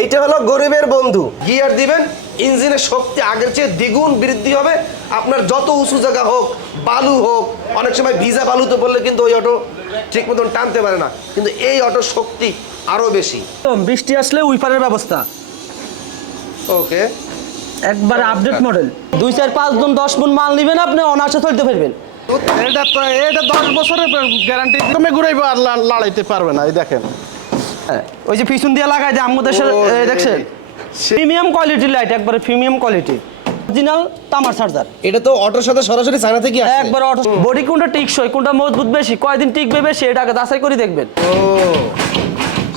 এইটা হলো গরিবের বন্ধু। গিয়ার দিবেন ইঞ্জিনের শক্তি আগের চেয়ে দ্বিগুণ বৃদ্ধি হবে। আপনার যত উঁচু জায়গা হোক বালু হোক অনেক সময় ভিজা বালুতে পড়লে কিন্তু ওই অটো ঠিক মতন টানতে পারে না। কিন্তু এই অটোর শক্তি আরও বেশি। বৃষ্টি আসলে উইপারের ব্যবস্থা। ওকে। একবারে আপডেট মডেল দুই চার পাঁচ গুণ দশ গুণ মাল নেবেন আপনি অনায়াসে চলতে পারবেন। এটা তো এটা দশ বছরের গ্যারান্টি। তুমি ঘুরাইবো আর লাড়াইতে পারবে না এই দেখেন। ওই যে পিছন দিয়ে লাগাই যে আমাদের দেশের দেখছেন? প্রিমিয়াম কোয়ালিটির লাইট একবারে প্রিমিয়াম কোয়ালিটি। অরিজিনাল তামার চার্জার। এটা তো অটোর সাথে সরাসরি চায়না থেকে আসে একবার অটো বডি কোনটা টিকসই কোনটা মজবুত বেশি কয়দিন টিকবে বেশি এটাকে যাচাই করে দেখবেন। ও।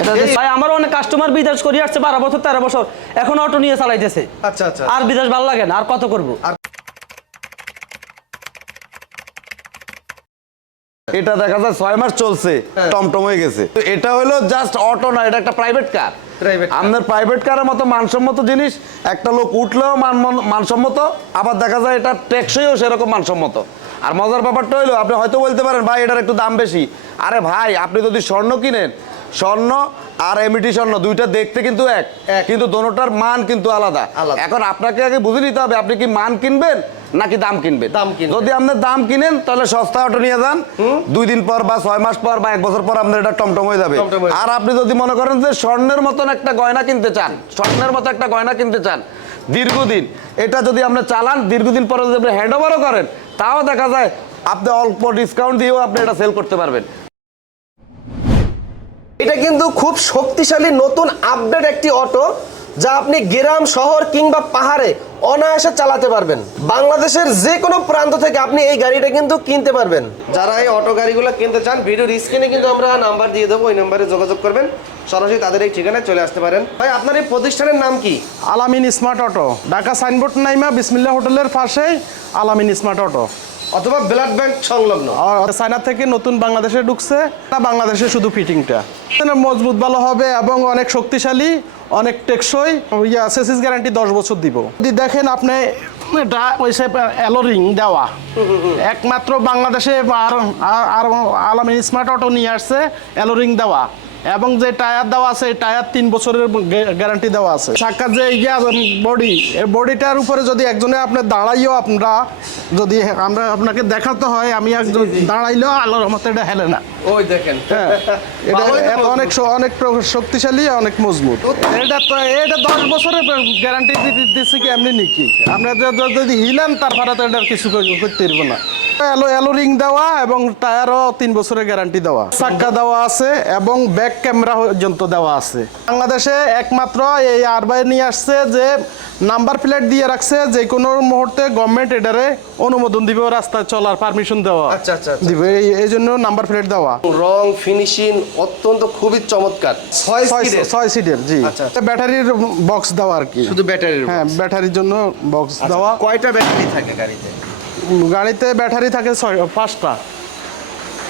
এটা ভাই আমার অনেক কাস্টমার বিদেশ করে আসছে বারো বছর তেরো বছর এখন অটো নিয়ে চালাইতেছে। আচ্ছা আচ্ছা। আর বিদেশ ভালো লাগে না আর কত করব? এটা দেখা যায় ছয় মাস চলছে হ্যাঁ। টমটম হয়ে গেছে এটা হলো জাস্ট অটো না এটা একটা প্রাইভেট কার। আপনার প্রাইভেট কারের মতো মানসম্মত জিনিস একটা লোক উঠলেও মানসম্মত আবার দেখা যায় এটা টেকসইও সেরকম মানসম্মত আর মজার ব্যাপারটা হলো আপনি হয়তো বলতে পারেন ভাই এটার একটু দাম বেশি আরে ভাই আপনি যদি স্বর্ণ কিনেন স্বর্ণ আর এমিটি স্বর্ণ দুইটা দেখতে কিন্তু এক এক। কিন্তু দোনোটার মান কিন্তু আলাদা আলাদা। এখন আপনাকে আগে বুঝে নিতে হবে আপনি কি মান কিনবেন নাকি দাম কিনবে দাম কিনবেন। যদি আপনি দাম কিনেন তাহলে সস্তা অটো নিয়ে যান। দুই দিন পর বা ছয় মাস পর বা এক বছর পর আপনার এটা টমটম হয়ে যাবে। টমটম হয়ে যাবে। আর আপনি যদি মনে করেন যে স্বর্ণের মতন একটা গয়না কিনতে চান স্বর্ণের মতো একটা গয়না কিনতে চান দীর্ঘদিন এটা যদি আপনি চালান দীর্ঘদিন পরে যদি আপনি হ্যান্ড ওভারও করেন তাও দেখা যায় আপনি অল্প ডিসকাউন্ট দিয়েও আপনি এটা সেল করতে পারবেন। এটা কিন্তু খুব শক্তিশালী নতুন আপডেট একটি অটো যা আপনি গ্রাম শহর কিংবা পাহাড়ে অনায়াসে চালাতে পারবেন। বাংলাদেশের যে কোনো প্রান্ত থেকে আপনি এই গাড়িটা কিন্তু কিনতে পারবেন। যারা এই অটো গাড়িগুলো কিনতে চান, ভিডিওর স্ক্রিনে কিন্তু আমরা নাম্বার দিয়ে দেবো, ওই নাম্বারে যোগাযোগ করবেন। সরাসরি তাদের এই ঠিকানায় চলে আসতে পারেন। ভাই, আপনার এই প্রতিষ্ঠানের নাম কি? Alamin smart auto, Dhaka signboard Naima Bismillah হোটেলের পাশে আলামিন স্মার্ট অটো। অথবা ব্লাড ব্যাংক সংলগ্ন। চায়না থেকে নতুন বাংলাদেশে ঢুকছে বাংলাদেশে শুধু ফিটিংটা। মজবুত ভালো হবে এবং অনেক শক্তিশালী, অনেক টেকসই। ইয়া, সেসিস গ্যারান্টি দশ বছর দিব। যদি দেখেন আপনি এটা অ্যালোরিং দেওয়া, একমাত্র বাংলাদেশে আর, আর- আলামিন স্মার্ট অটো নিয়ে আসছে অ্যালোরিং দেওয়া। এবং যে টায়ার দেওয়া আছে টায়ার তিন বছরের গ্যারান্টি দেওয়া আছে। সাক্ষাৎ যে ইয়া বডি বডিটার উপরে যদি একজনে আপনার দাঁড়াইও আপনারা যদি আমরা আপনাকে দেখাতে হয় আমি একজন দাঁড়াইলেও আলোর মতো এটা হেলে না। ওই দেখেন। হ্যাঁ এটা অনেক অনেক শক্তিশালী অনেক মজবুত। এটা তো এটা দশ বছরের গ্যারান্টি দিচ্ছি কি এমনি নাকি? আমরা যদি হিলান তারপরে তো এটা কিছু করতে পারব না। এলো এলো রিং দেওয়া এবং টায়ারও তিন বছরের গ্যারান্টি দেওয়া। চাক্কা দেওয়া আছে এবং ব্যাক ক্যামেরা পর্যন্ত দেওয়া আছে। বাংলাদেশে একমাত্র এই আরবাই নিয়ে আসছে যে নাম্বার প্লেট দিয়ে রাখছে যে কোনো মুহূর্তে গভর্নমেন্ট এটারে অনুমোদন দিবে রাস্তা রাস্তায় চলার পারমিশন দেওয়া। আচ্ছা, আচ্ছা, আচ্ছা। দিবে এই- জন্য নাম্বার প্লেট দেওয়া। রং ফিনিশিং অত্যন্ত খুবই চমৎকার। ছয় স্পিডের ছয় সিটের জি। আচ্ছা। ব্যাটারির বক্স দেওয়া আর কি। শুধু ব্যাটারির হ্যাঁ ব্যাটারির জন্য বক্স আচ্ছা, দেওয়া। কয়টা ব্যাটারি থাকে গাড়িতে? গাড়িতে ব্যাটারি থাকে ছয় পাঁচটা।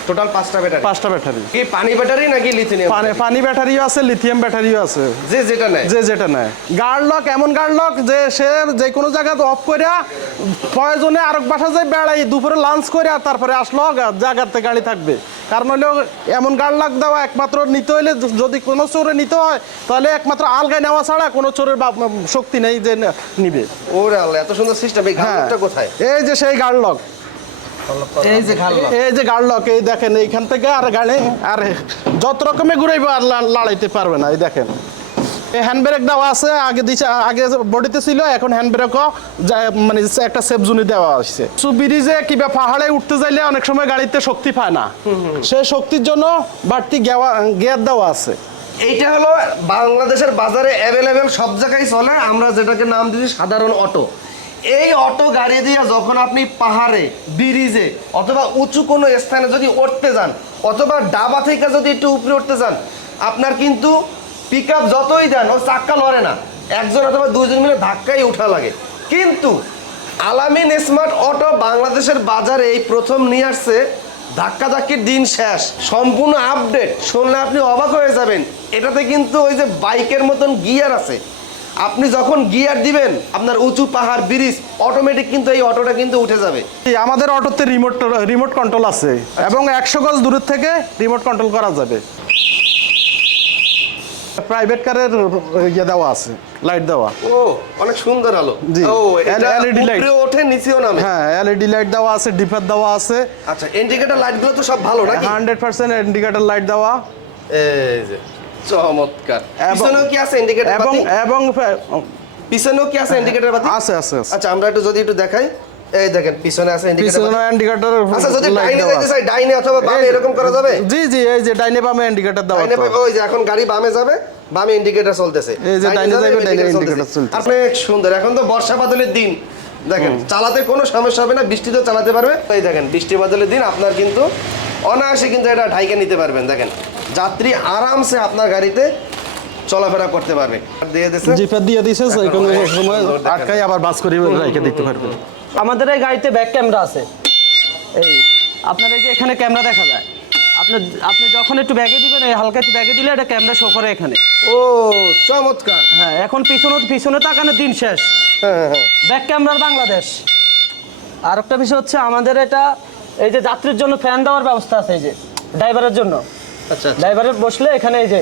টোটাল পাঁচটা ব্যাটারি পাঁচটা ব্যাটারি কি পানি ব্যাটারি নাকি লিথিয়াম পানি পানি ব্যাটারিও আছে লিথিয়াম ব্যাটারিও আছে। যে যেটা নেয়। যে যেটা নেয়। গার্ড লক এমন গার্ড লক যে সে যে কোনো জায়গায় অফ করে প্রয়োজনে আরেক বাসা যায় বেড়াই দুপুরে লাঞ্চ করে তারপরে আসলো জায়গাতে গাড়ি থাকবে। কারণ হলো এমন গার্ড লক দেওয়া একমাত্র নিতে হইলে যদি কোনো চোরে নিতে হয় তাহলে একমাত্র আলগায় নেওয়া ছাড়া কোনো চোরের শক্তি নেই যে নিবে। ওরে আল্লাহ এত সুন্দর সিস্টেম এই হ্যাঁ। গাড়িটা কোথায়? এই যে সেই গার্ড লক এই যে ঘাল এই যে গার্ড লক এই দেখেন এইখান থেকে আর গাড়ি আর যত রকমের ঘুরাইবো আর লাড়াইতে পারবে না এই দেখেন। এই হ্যান্ড ব্রেক দেওয়া আছে আগে দিছে আগে বডিতে ছিল এখন হ্যান্ড ব্রেকও মানে একটা সেফ জোনে দেওয়া হয়েছে সু ব্রিজে কিংবা পাহাড়ে উঠতে যাইলে অনেক সময় গাড়িতে শক্তি পায় না। সেই শক্তির জন্য বাড়তি গিয়ার দেওয়া আছে। এইটা হলো বাংলাদেশের বাজারে অ্যাভেলেবেল সব জায়গায় চলে আমরা যেটাকে নাম দিচ্ছি সাধারণ অটো এই অটো গাড়ি দিয়ে যখন আপনি পাহাড়ে, ব্রিজে, অথবা উঁচু কোনো স্থানে যদি উঠতে যান, অথবা ডাবা থেকে যদি একটু উপরে উঠতে যান, আপনার কিন্তু পিক যতই দেন, ও চাক্কা লড়ে না। একজন অথবা দুজন মিলে ধাক্কাই উঠা লাগে। কিন্তু আলামিন স্মার্ট অটো বাংলাদেশের বাজারে এই প্রথম নিয়ে আসছে। ধাক্কাধাক্কির দিন শেষ। সম্পূর্ণ আপডেট। শুনলে আপনি অবাক হয়ে যাবেন। এটাতে কিন্তু ওই যে বাইকের মতন গিয়ার আছে। আপনি যখন গিয়ার দিবেন আপনার উঁচু পাহাড় ব্রিজ অটোমেটিক কিন্তু এই অটোটা কিন্তু উঠে যাবে। আমাদের অটোতে রিমোট রিমোট কন্ট্রোল আছে এবং একশো গজ দূরের থেকে রিমোট কন্ট্রোল করা যাবে। প্রাইভেট কারের ইয়ে দেওয়া আছে লাইট দেওয়া। ও অনেক সুন্দর আলো। জি। LED light. উপরে ওঠে নিচেও নামে। হ্যাঁ এলইডি লাইট দেওয়া আছে ডিপার দেওয়া আছে। আচ্ছা ইন্ডিকেটর লাইটগুলো তো সব ভালো নাকি? হান্ড্রেড পার্সেন্ট ইন্ডিকেটর লাইট দেওয়া। এই যে। চমৎকার। পিছনেও কি আছে ইন্ডিকেটর এবং এবং পিছনেও কি আছে ইন্ডিকেটর বাতি? আছে আছে আছে। আচ্ছা আমরা একটু যদি একটু দেখাই। এই দেখেন পিছনে আছে ইন্ডিকেটর পিছনে ইন্ডিকেটর আচ্ছা যদি ডাইনে আছে। চাই ডাইনে অথবা বামে এরকম করা যাবে? জি জি এই যে ডাইনে বামে ইন্ডিকেটর দেওয়া ডাইনে ওই যে এখন গাড়ি বামে যাবে বামে ইন্ডিকেটর চলতেছে। এই যে ডাইনে যাবে, ডাইনে indicator চলতেছে। আপনি সুন্দর এখন তো বর্ষা বাদলের দিন। দেখেন চালাতে কোনো সমস্যা হবে না বৃষ্টিতেও চালাতে পারবে। এই দেখেন বৃষ্টি বাদলের দিন আপনার কিন্তু অনায়াসে কিন্তু এটা ঢাইকে নিতে পারবেন দেখেন। যাত্রী আরামসে আপনার গাড়িতে চলাফেরা করতে পারবে। আর দিয়ে দিয়েছে? জিপের দিয়ে কোনো সময় আটকাই আবার বাস করে রেখে দিতে পারবে। আমাদের এই গাড়িতে ব্যাক ক্যামেরা আছে। এই আপনার এই যে এখানে ক্যামেরা দেখা যায়। আপনি আপনি যখন একটু ব্যাগে দিবেন এই হালকা একটু ব্যাগে দিলে এটা ক্যামেরা শো করে এখানে। ও চমৎকার। হ্যাঁ এখন পিছনে পিছনে তাকানোর দিন শেষ। হ্যাঁ হ্যাঁ, হ্যাঁ। ব্যাক ক্যামেরার বাংলাদেশ। আর একটা বিষয় হচ্ছে আমাদের এটা এই যে যাত্রীর জন্য ফ্যান দেওয়ার ব্যবস্থা আছে এই যে ড্রাইভারের জন্য। আচ্ছা ড্রাইভারের বসলে এখানে এই যে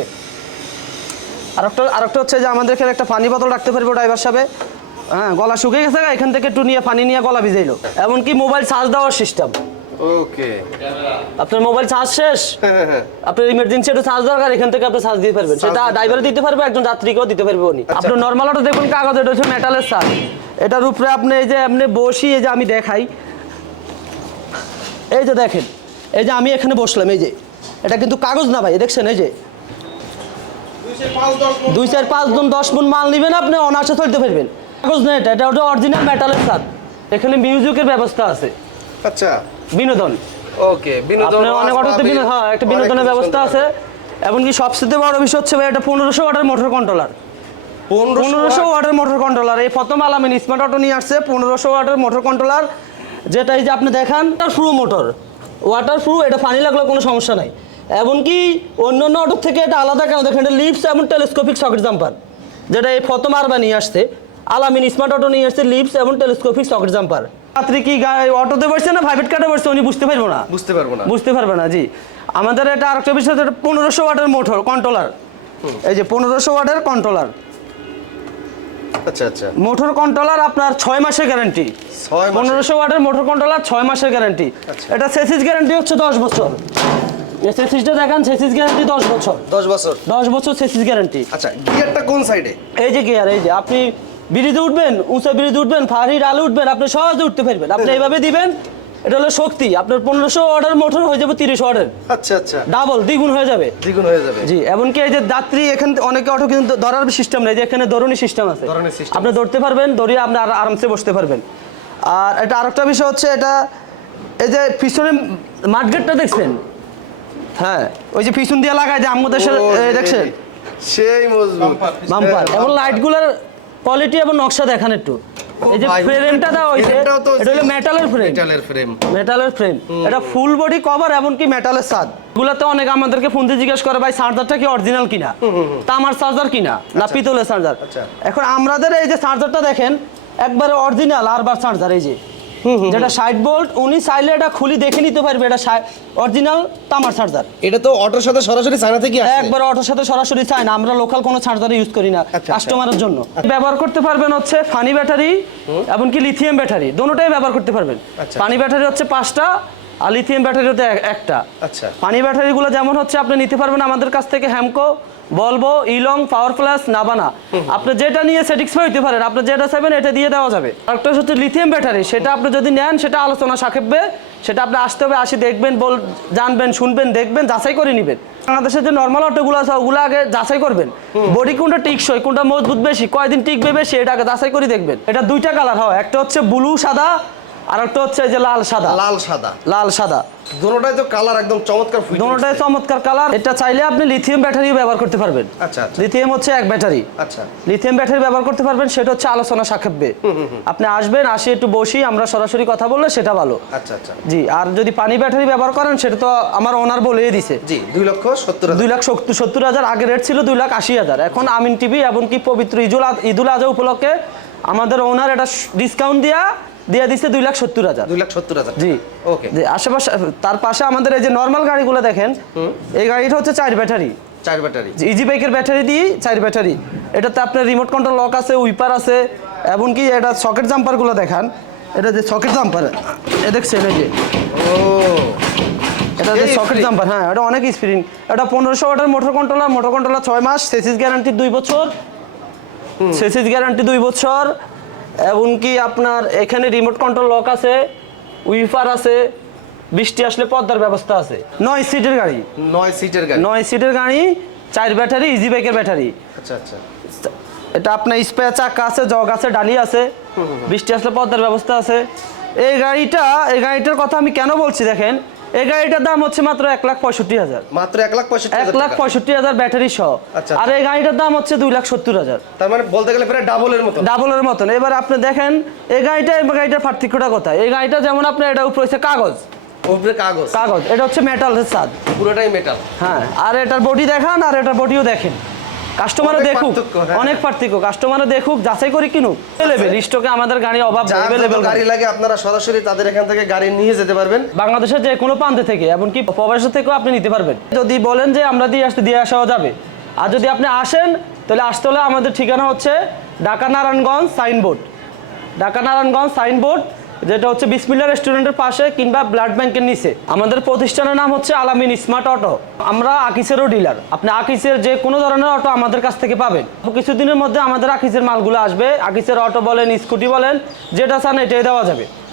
আরেকটা আরেকটা হচ্ছে যে আমাদের এখানে একটা পানি বোতল রাখতে পারব ড্রাইভার সাহেব। হ্যাঁ গলা শুকিয়ে গেছে এখান থেকে একটু নিয়ে পানি নিয়ে গলা ভিজাইলো। এমনকি মোবাইল চার্জ দেওয়ার সিস্টেম ওকে আপনার মোবাইল চার্জ শেষ? হ্যাঁ হ্যাঁ। আপনার ইমার্জেন্সি একটু চার্জ দরকার এখান থেকে আপনি চার্জ দিতে পারবেন সেটা ড্রাইভার দিতে পারবে একজন যাত্রীকেও দিতে পারবে উনি। আপনি নর্মাল অটো দেখুন কাগজ এটা হচ্ছে মেটালের চার্জ এটার উপরে আপনি এই যে আপনি বসি এই যে আমি দেখাই এই যে দেখেন এই যে আমি এখানে বসলাম এই যে এটা কিন্তু কাগজ না ভাই দেখছেন এই যে। দুই চার পাঁচ গুণ দশ গুণ মাল নেবেন আপনি অনার্সে চলতে পারবেন। কাগজ না এটা এটা ওটা অরিজিনাল মেটালের চার্জ এখানে মিউজিকের ব্যবস্থা আছে। আচ্ছা। বিনোদন। ওকে বিনোদন অনেক অটোতে হ্যাঁ একটা বিনোদনের ব্যবস্থা আছে। এমনকি সবচেয়ে বড় বিষয় হচ্ছে ভাই এটা পনেরোশো ওয়াটের মোটর কন্ট্রোলার পনেরোশো ওয়াটের মোটর কন্ট্রোলার এই প্রথম আলামিন স্মার্ট অটো নিয়ে আসছে পনেরোশো ওয়াটের মোটর কন্ট্রোলার যেটা এই যে আপনি দেখান ফ্রু মোটর। ওয়াটার ফ্রু এটা পানি লাগলে কোনো সমস্যা নাই। এমনকি অন্য অন্য অটোর থেকে এটা আলাদা কেন? দেখেন এটা লিপস এবং টেলিস্কোপিক সকেট জাম্পার যেটা এই প্রথম আরবা নিয়ে আসছে। আলামিন স্মার্ট অটো নিয়ে আসছে লিপস এবং টেলিস্কোপিক সকেট জাম্পার রাত্রি কি গাড়ি অটোতে বসছে না প্রাইভেট কারে বসছে উনি বুঝতে পারব না? বুঝতে পারব না। বুঝতে পারবে না জি। আমাদের এটা আরেকটা বিষয় পনেরোশো ওয়াটের মোটর কন্ট্রোলার এই যে পনেরোশো ওয়াটের কন্ট্রোলার আচ্ছা আচ্ছা। মোটর কন্ট্রোলার আপনার ছয় মাসের গ্যারান্টি? পনেরোশো ওয়াটের মোটর কন্ট্রোলার ছয় মাসের গ্যারান্টি এটা সেসিস গ্যারান্টি হচ্ছে দশ বছর। এই সেসিসটা দেখেন সেসিস গ্যারান্টি বছর। দশ বছর। দশ বছর সেসিস গ্যারান্টি আচ্ছা গিয়ারটা কোন সাইডে এই যে গিয়ার এই যে আপনি ব্রিজে উঠবেন উঁচা ব্রিজে উঠবেন ফাড়ি ডালে উঠবেন আপনি সহজে উঠতে পারবেন। আপনি এইভাবে দিবেন এটা হলো শক্তি। আপনার পনেরোশো ওয়াটের মোটর হয়ে যাবে তিরিশ অর্ডার। আচ্ছা আচ্ছা। ডাবল দ্বিগুণ হয়ে যাবে। দ্বিগুণ হয়ে যাবে। জি এমনকি এই যে যাত্রী এখান থেকে অনেকে অটো কিন্তু ধরার সিস্টেম নেই যে এখানে দৌড়নি সিস্টেম আছে। আপনি ধরতে পারবেন দৌড়িয়ে আপনি আর আরামসে বসতে পারবেন। আর এটা আরেকটা বিষয় হচ্ছে এটা এই যে পিছনে মাঠগেটটা দেখছেন? হ্যাঁ ওই যে পিছন দিয়ে লাগায় যে আমাদের দেখছেন? সেই মজবুত। বাম্পার। এবং লাইটগুলোর কোয়ালিটি এবং নকশা দেখান একটু। এই যে ফ্রেমটা দেওয়া হয়েছে এটা হলো মেটালের ফ্রেম মেটালের ফ্রেম মেটালের ফ্রেম এটা ফুল বডি কভার এমনকি মেটালের সাদ। গুলাতে অনেক আমাদেরকে ফোন দিয়ে জিজ্ঞেস করে ভাই চার্জারটা কি অরিজিনাল কিনা? তামার চার্জার কিনা? না পিতলের চার্জার আচ্ছা। এখন আমাদের এই যে চার্জারটা দেখেন একবারে অরিজিনাল আরবার চার্জার এই যে। যেটা ষাট ভোল্ট উনি চাইলে এটা খুলি দেখে নিতে পারবে। এটা অরিজিনাল তামার চার্জার এটা তো অটোর সাথে সরাসরি চায়না থেকে একবার অটোর সাথে সরাসরি চাই না আমরা লোকাল কোনো চার্জার ইউজ করি না আচ্ছা। কাস্টমারের জন্য। ব্যবহার করতে পারবেন হচ্ছে ফানি ব্যাটারি এমনকি লিথিয়াম ব্যাটারি দোনোটাই ব্যবহার করতে পারবেন। আচ্ছা। পানি ব্যাটারি হচ্ছে পাঁচটা আর লিথিয়াম ব্যাটারি হচ্ছে এক- একটা। আচ্ছা। পানি ব্যাটারিগুলো যেমন হচ্ছে আপনি নিতে পারবেন আমাদের কাছ থেকে হ্যামকো বলব ইলং পাওয়ার প্লাস নাবানা আপনি যেটা নিয়ে স্যাটিসফাই হতে পারেন আপনি যেটা চাইবেন এটা দিয়ে দেওয়া যাবে। আরেকটা হচ্ছে লিথিয়াম ব্যাটারি সেটা আপনি যদি নেন সেটা আলোচনা সাপেক্ষে সেটা আপনি আসতে হবে আসি দেখবেন বল জানবেন শুনবেন দেখবেন যাচাই করে নেবেন। বাংলাদেশের যে নর্মাল অটোগুলো আছে ওগুলো আগে যাচাই করবেন। বডি কোনটা টিকসই কোনটা মজবুত বেশি কয়দিন টিকবে বেশি এটা আগে যাচাই করে দেখবেন। এটা দুইটা কালার হয় একটা হচ্ছে ব্লু সাদা আর একটা হচ্ছে যে লাল সাদা। লাল সাদা। লাল সাদা। দুটোটাই তো কালার একদম চমৎকার ফুটে দুটোটাই চমৎকার কালার এটা চাইলে আপনি লিথিয়াম ব্যাটারিও ব্যবহার করতে পারবেন। আচ্ছা আচ্ছা। লিথিয়াম হচ্ছে এক ব্যাটারি আচ্ছা। লিথিয়াম ব্যাটারি ব্যবহার করতে পারবেন সেটা হচ্ছে আলোচনা সাক্ষেপে। আপনি আসবেন আসি একটু বসি আমরা সরাসরি কথা বললে সেটা ভালো। আচ্ছা আচ্ছা। জি আর যদি পানি ব্যাটারি ব্যবহার করেন সেটা তো আমার ওনার বলেই দিছে। জি দুই লক্ষ সত্তর দুই লাখ সত্তর হাজার আগে রেট ছিল দুই লাখ আশি হাজার। এখন আমিন টিভি এমনকি পবিত্র আজ- ঈদুল আজহা উপলক্ষে আমাদের ওনার এটা ডিসকাউন্ট দিয়া দিয়ে দিচ্ছে দুই লাখ সত্তর হাজার। দুই লাখ সত্তর হাজার জি। ওকে আশেপাশে তার পাশে আমাদের এই যে নর্মাল গাড়িগুলো দেখেন এই গাড়িটা হচ্ছে চার ব্যাটারি। চার ব্যাটারি। ইজি বাইকের ব্যাটারি দিয়ে চার ব্যাটারি। এটাতে আপনার রিমোট কন্ট্রোল লক আছে উইপার আছে এমনকি এটা সকেট জাম্পারগুলো দেখান। এটা যে সকেট জাম্পার এ দেখছেন এই যে। ও। এটা যে সকেট জাম্পার হ্যাঁ এটা অনেক স্প্রিং এটা পনেরোশো ওয়াটের মোটর কন্ট্রোলার মোটর কন্ট্রোলার ছয় মাস সেসিস গ্যারান্টি দুই বছর। সেসিস গ্যারান্টি দুই বছর। এমনকি আপনার এখানে রিমোট কন্ট্রোল লক আছে উইফার আছে বৃষ্টি আসলে পদ্মার ব্যবস্থা আছে। নয় সিটের গাড়ি। নয় সিটের গাড়ি। নয় সিটের গাড়ি চার ব্যাটারি ইজি বাইকের ব্যাটারি আচ্ছা আচ্ছা। এটা আপনার স্পেয়ার চাকা আছে জগ আছে ডালি আছে। বৃষ্টি আসলে পদ্মার ব্যবস্থা আছে। এই গাড়িটা এই গাড়িটার কথা আমি কেন বলছি দেখেন? এই গাড়িটার দাম হচ্ছে মাত্র এক লাখ পঁয়ষট্টি হাজার। মাত্র এক লাখ পঁয়ষট্টি এক লাখ পঁয়ষট্টি হাজার ব্যাটারি সহ। আচ্ছা। আর এই গাড়িটার দাম হচ্ছে দুই লাখ সত্তর হাজার। তার মানে বলতে গেলে প্রায় ডাবলের মতো ডাবলের মতন। এবার আপনি দেখেন এই গাড়িটা এই গাড়িটার পার্থক্যটা কোথায়? এই গাড়িটা যেমন আপনার এটা উপরে হচ্ছে কাগজ। উপরে কাগজ। কাগজ। এটা হচ্ছে মেটালের ছাদ। পুরোটাই মেটাল হ্যাঁ আর এটার বডি দেখান আর এটার বডিও দেখেন। কাস্টমারও দেখুক হ্যাঁ। অনেক পার্থক্য। কাস্টমারও দেখুক যাচাই করে কিনুক। অ্যাভেলেবেল স্টকে আমাদের গাড়ি অভাব অ্যাভেলেবেল গাড়ি। লাগে আপনারা সরাসরি তাদের এখান থেকে গাড়ি নিয়ে যেতে পারবেন। বাংলাদেশের যে কোনো প্রান্ত থেকে এমনকি প্রবাস থেকেও আপনি নিতে পারবেন। যদি বলেন যে আমরা দিয়ে আসতে দিয়ে আসাও যাবে। আর যদি আপনি আসেন তাহলে আসতে হলে আমাদের ঠিকানা হচ্ছে ঢাকা নারায়ণগঞ্জ সাইনবোর্ড। ঢাকা নারায়ণগঞ্জ সাইনবোর্ড যেটা হচ্ছে বিসমিল্লা রেস্টুরেন্টের পাশে কিংবা ব্লাড ব্যাংকের নিচে। আমাদের প্রতিষ্ঠানের নাম হচ্ছে আলামিন স্মার্ট অটো। আমরা আকিসেরও ডিলার। আপনি আকিসের যে কোনো ধরনের অটো আমাদের কাছ থেকে পাবেন। কিছুদিনের মধ্যে আমাদের আকিসের মালগুলো আসবে। আকিসের অটো বলেন, স্কুটি বলেন, যেটা চান এটাই দেওয়া যাবে।